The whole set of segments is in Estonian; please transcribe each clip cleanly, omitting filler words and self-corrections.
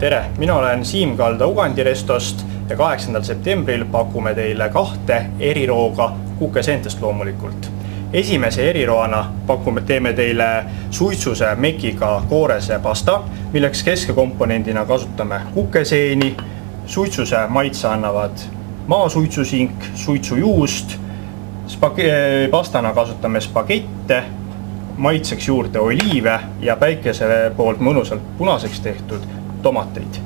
Tere, mina olen Siim Kalda Ugandi Restost ja 8. septembril pakume teile 2 erirooga kukeseentest loomulikult. Esimese eriroana teeme teile suitsuse mekiga koorese pasta, milleks keskekomponendina kasutame kukeseeni, suitsuse maitse annavad maasuitsusink, suitsujuust, pastana kasutame spagette, maitseks juurde oliive ja päikese poolt mõnusalt punaseks tehtud tomateid.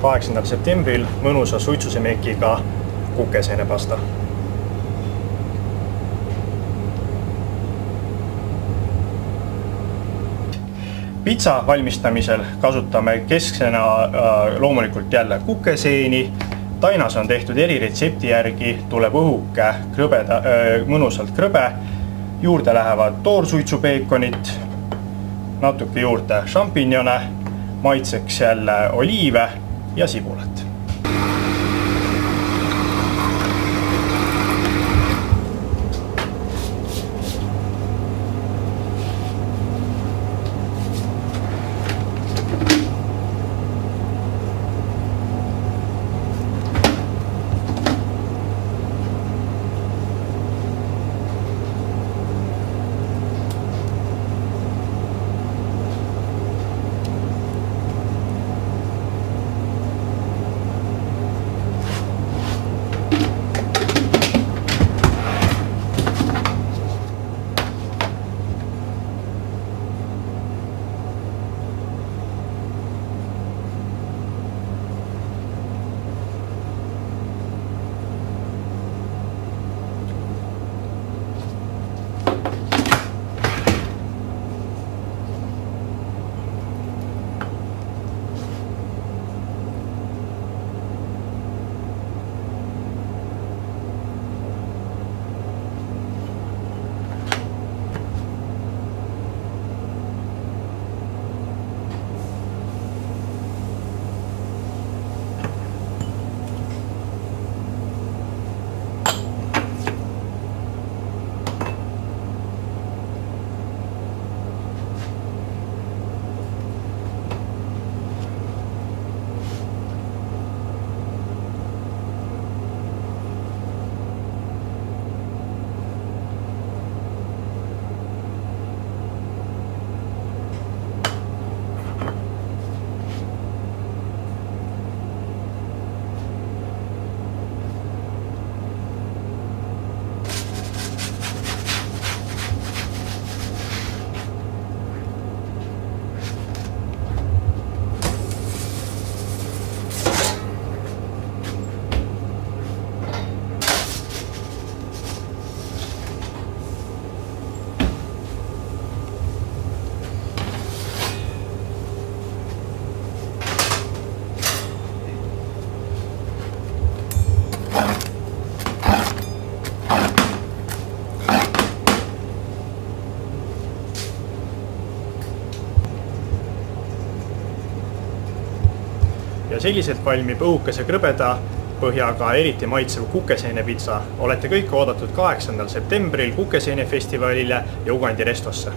...8. septembril mõnusa suitsusemekiga kukeseenepasta. Pitsa valmistamisel kasutame kesksena loomulikult jälle kukeseeni. Tainas on tehtud eriretsepti järgi, tuleb õhuke mõnusalt krõbe. Juurde lähevad toorsuitsupeekonit, natuke juurde šampinjone, maitseks jälle oliive ja sibulat. Ja selliselt valmib õhukese krõbeda hapuspõhjaga eriti maitsev kukeseenepitsa olete kõik oodatud 8. septembril Kukeseenefestivalile ja Ugandi restosse.